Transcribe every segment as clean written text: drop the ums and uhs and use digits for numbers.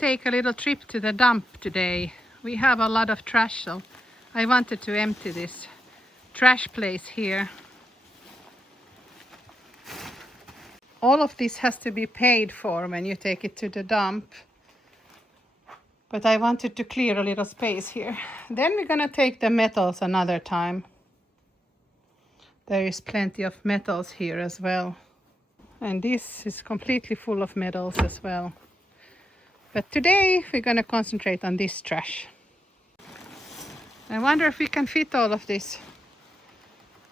take a little trip to the dump today. We have a lot of trash, so I wanted to empty this trash place here. All of this has to be paid for when you take it to the dump. But I wanted to clear a little space here. Then we're gonna take the metals another time. There is plenty of metals here as well. And this is completely full of metals as well. But today we're gonna concentrate on this trash. I wonder if we can fit all of this.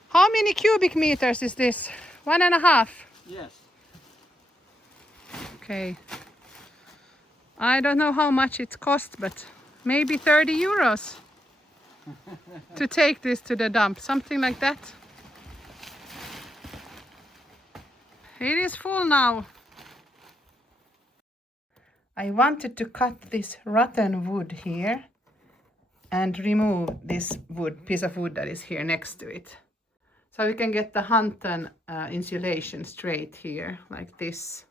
How many cubic meters is this? 1.5? Yes. Okay. I don't know how much it costs, but maybe 30 euros to take this to the dump, something like that. It is full now. I wanted to cut this rotten wood here and remove this piece of wood that is here next to it. So we can get the Hunton insulation straight here, like this.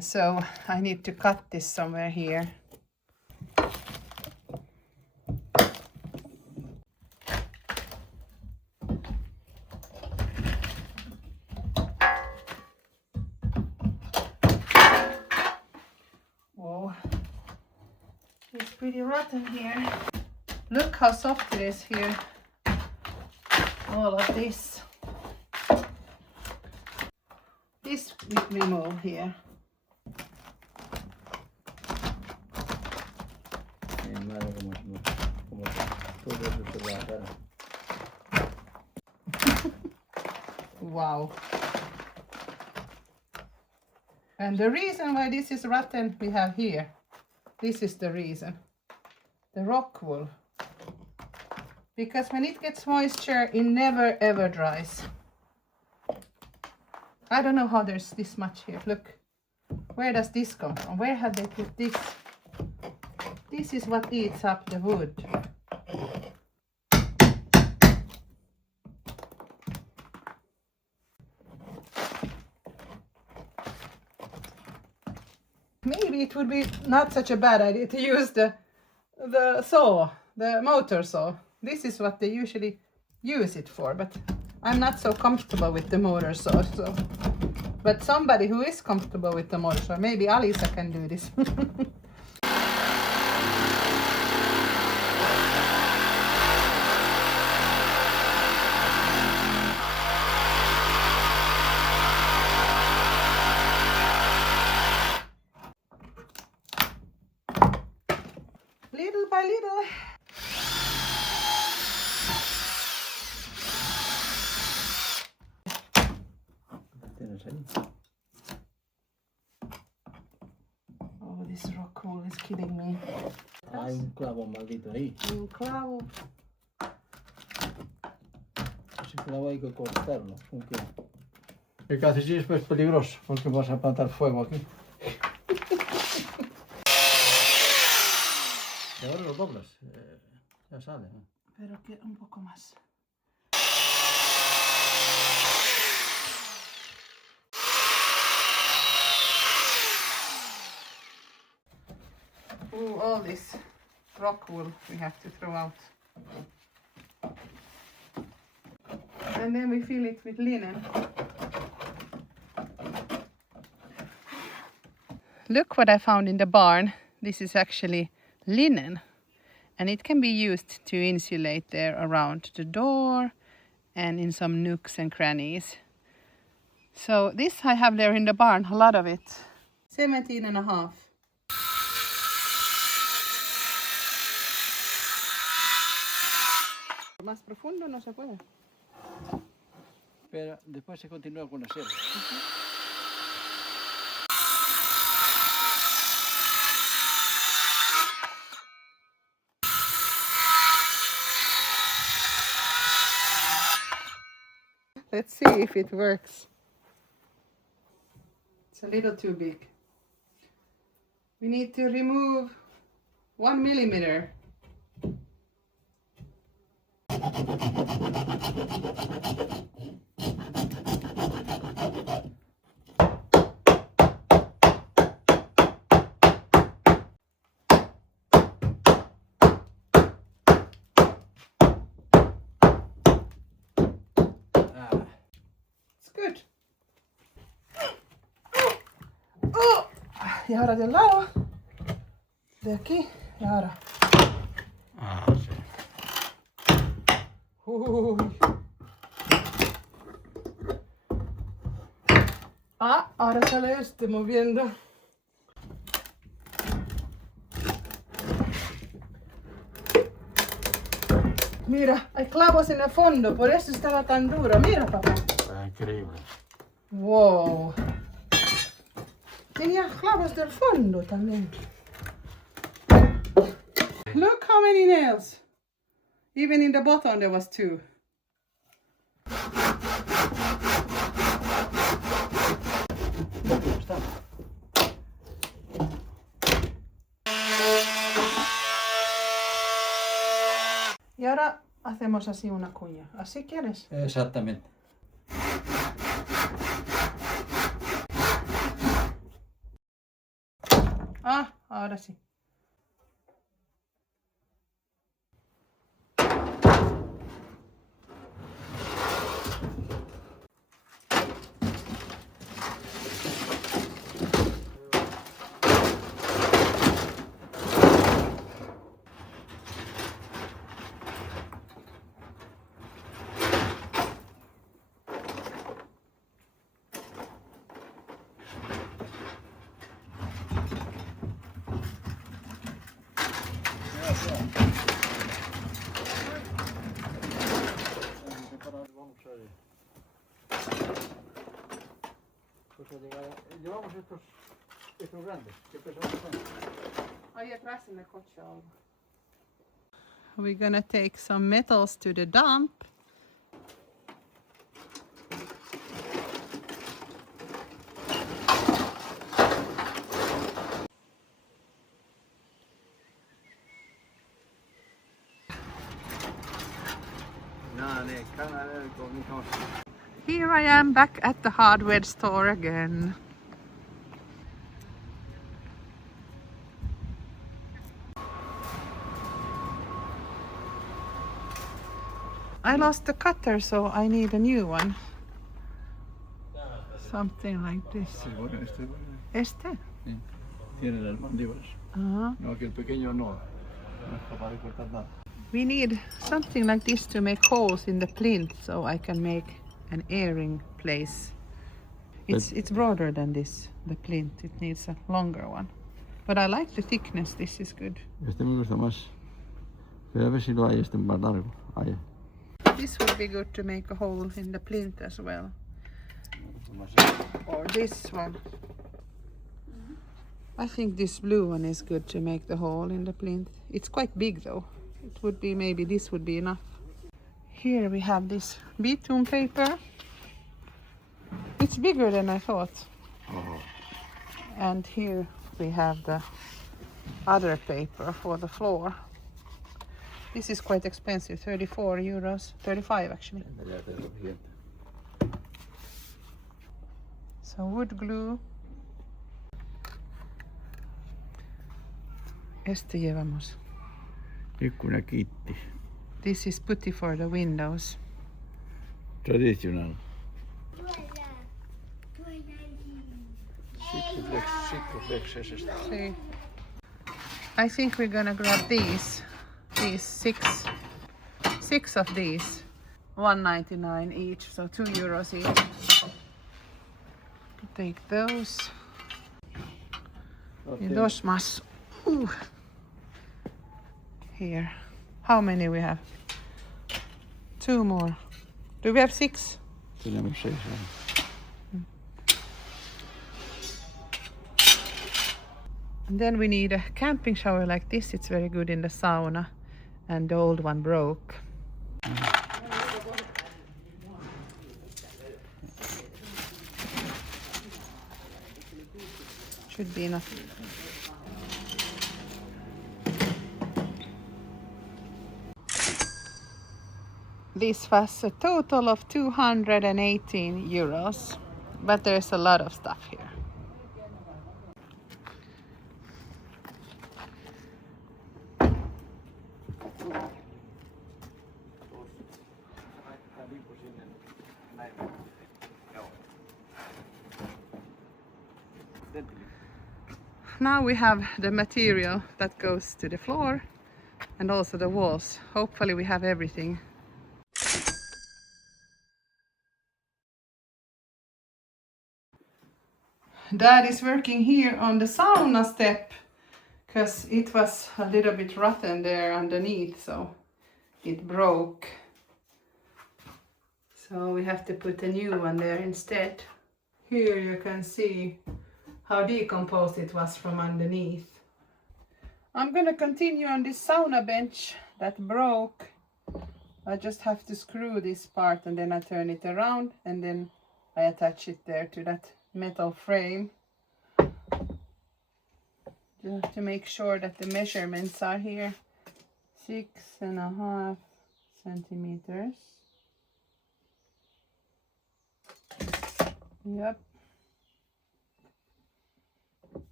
So I need to cut this somewhere here. Whoa, it's pretty rotten here. Look how soft it is here. All of this. This we remove here. Wow. And the reason why this is rotten we have here. This is the reason. The rock wool. Because when it gets moisture, it never ever dries. I don't know how there's this much here. Look. Where does this come from? Where have they put this? This is what eats up the wood. Maybe it would be not such a bad idea to use the saw, the motor saw. This is what they usually use it for, but I'm not so comfortable with the motor saw. So. But somebody who is comfortable with the motor saw, maybe Alisa can do this. Little by little. Oh, this rock wool is killing me. Hay un clavo maldito ahí. Un clavo. Ese clavo hay que cortarlo. Que casi sí es peligroso porque vas a plantar fuego aquí. Y ahora lo doblas, ya sale. Pero que un poco más. Ooh, all this rock wool we have to throw out. And then we fill it with linen. Look what I found in the barn. This is actually linen, and it can be used to insulate there around the door and in some nooks and crannies. So this I have there in the barn, a lot of it. 17.5. Más profundo no se puede. Pero después se continúa con la sierra. Let's see if it works. It's a little too big. We need to remove 1 millimeter. y ahora del lado, de aquí y ahora. Ah, sí. Uy. Ah, ahora sale este moviendo. Mira, hay clavos en el fondo, por eso estaba tan duro. Mira, papá. Increíble. Wow. Tenía clavos del fondo también. Look how many nails. Even in the bottom there was 2. Y ahora hacemos así una cuña. ¿Así quieres? Exactamente. Ah, ahora sí. Llevamos estos grandes, que pesan bastante. Ahí atrás en el coche algo. We're gonna take some metals to the dump. Here I am back at the hardware store again. I lost the cutter, so I need a new one. Something like this. Este? Sí. Tiene las mandíbulas. Uh-huh. No, que el pequeño no. No es capaz de cortar nada. We need something like this to make holes in the plinth, so I can make an airing place. It's broader than this, the plinth. It needs a longer one. But I like the thickness. This is good. Este me gusta más. Pero a ver si lo hay este más largo. Ahí. This would be good to make a hole in the plinth as well. Or this one. I think this blue one is good to make the hole in the plinth. It's quite big though. It would be, maybe this would be enough. Here we have this bitumen paper. It's bigger than I thought. Oh. And here we have the other paper for the floor. This is quite expensive, 34 euros, 35 actually. So wood glue. Este llevamos. Ikkunakiitti. This is putty for the windows. Traditional. See. I think we're gonna grab these six of these, 1.99 each, so 2 euros each. Take those. Okay. Dos más. Ooh. Here. How many we have? 2 more. Do we have 6? Tenemos 6. And then we need a camping shower like this. It's very good in the sauna. And the old one broke. Should be enough. This was a total of 218 euros. But there's a lot of stuff here. now we have the material that goes to the floor and also the walls. Hopefully we have everything. Dad is working here on the sauna step because it was a little bit rotten there underneath, so it broke. So we have to put a new one there instead. Here you can see how decomposed it was from underneath. I'm gonna continue on this sauna bench that broke. I just have to screw this part and then I turn it around and then I attach it there to that metal frame. You have to make sure that the measurements are here. 6.5 centimeters. Yep.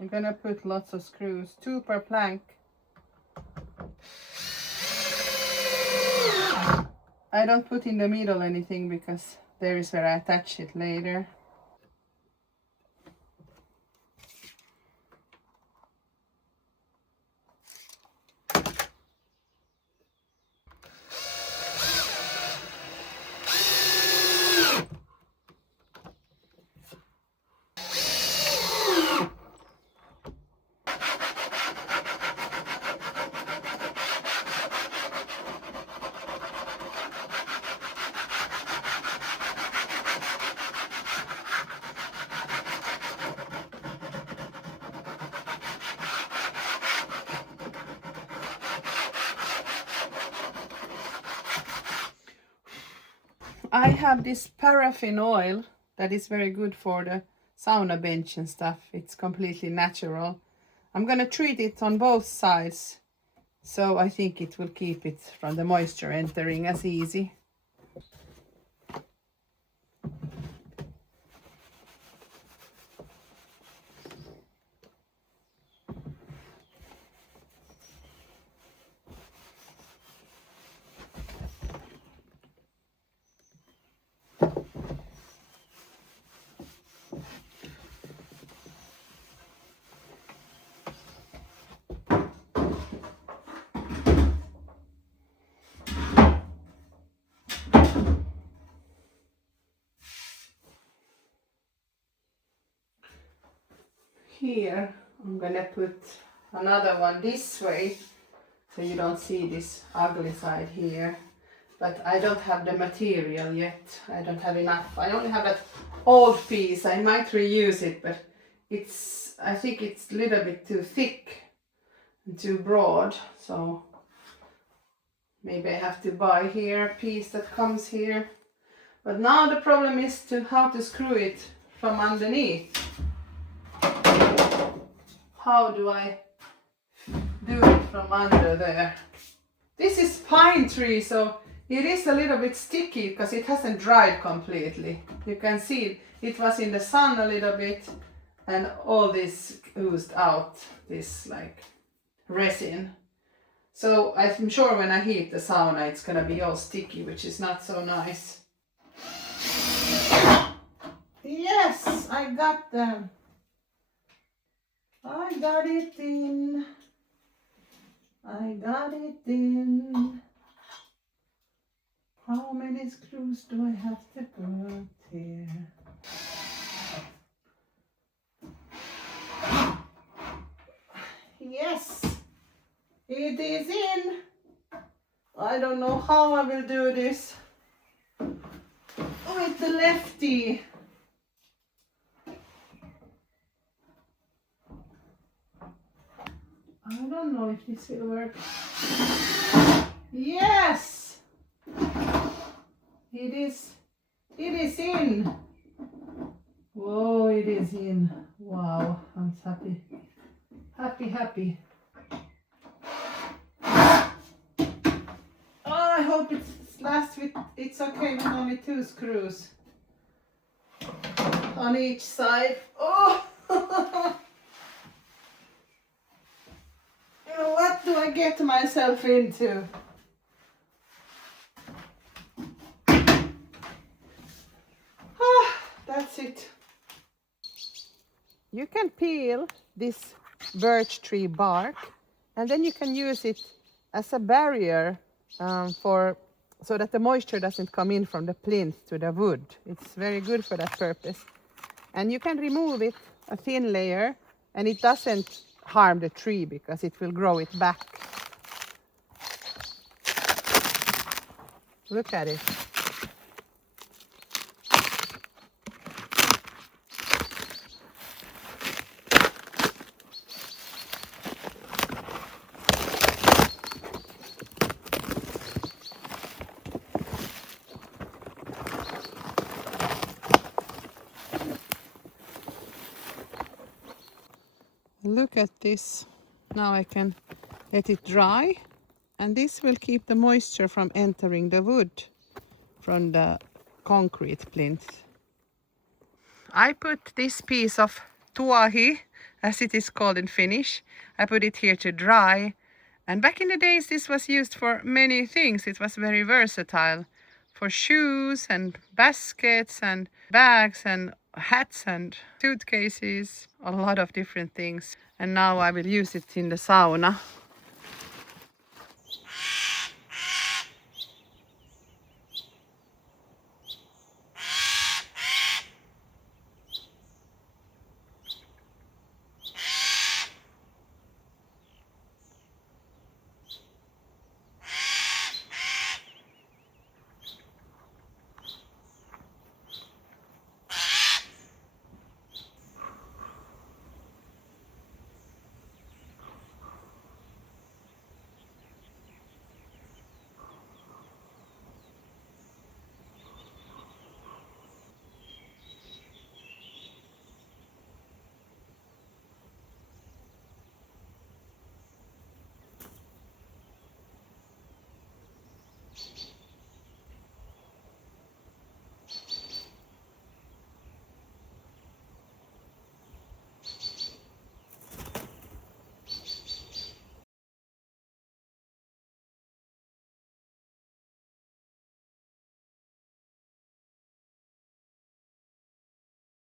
I'm gonna put lots of screws, 2 per plank. I don't put in the middle anything because there is where I attach it later. I have this paraffin oil that is very good for the sauna bench and stuff. It's completely natural. I'm gonna treat it on both sides, so I think it will keep it from the moisture entering as easy. Here I'm gonna put another one this way so you don't see this ugly side here, but I don't have the material yet. I don't have enough. I only have that old piece. I might reuse it, but I think it's a little bit too thick and too broad, so maybe I have to buy here a piece that comes here. But now the problem is how to screw it from underneath. How do I do it from under there? This is pine tree, so it is a little bit sticky because it hasn't dried completely. You can see it was in the sun a little bit and all this oozed out, this like resin. So I'm sure when I heat the sauna it's gonna be all sticky, which is not so nice. Yes, I got them. I got it in. I got it in. How many screws do I have to put here? Yes, it is in. I don't know how I will do this with the lefty. I don't know if this will work. Yes! It is in. Whoa, it is in. Wow, I'm happy. Happy. Oh, I hope it's okay with only 2 screws. on each side. Oh! What do I get myself into? Ah, that's it. You can peel this birch tree bark and then you can use it as a barrier so that the moisture doesn't come in from the plinth to the wood. It's very good for that purpose. And you can remove it, a thin layer, and it doesn't harm the tree because it will grow it back. Look at it. Look at this. Now I can let it dry, and this will keep the moisture from entering the wood from the concrete plinth. I put this piece of tuohi, as it is called in Finnish, I put it here to dry. And back in the days this was used for many things. It was very versatile for shoes and baskets and bags and hats and suitcases, a lot of different things. And now I will use it in the sauna.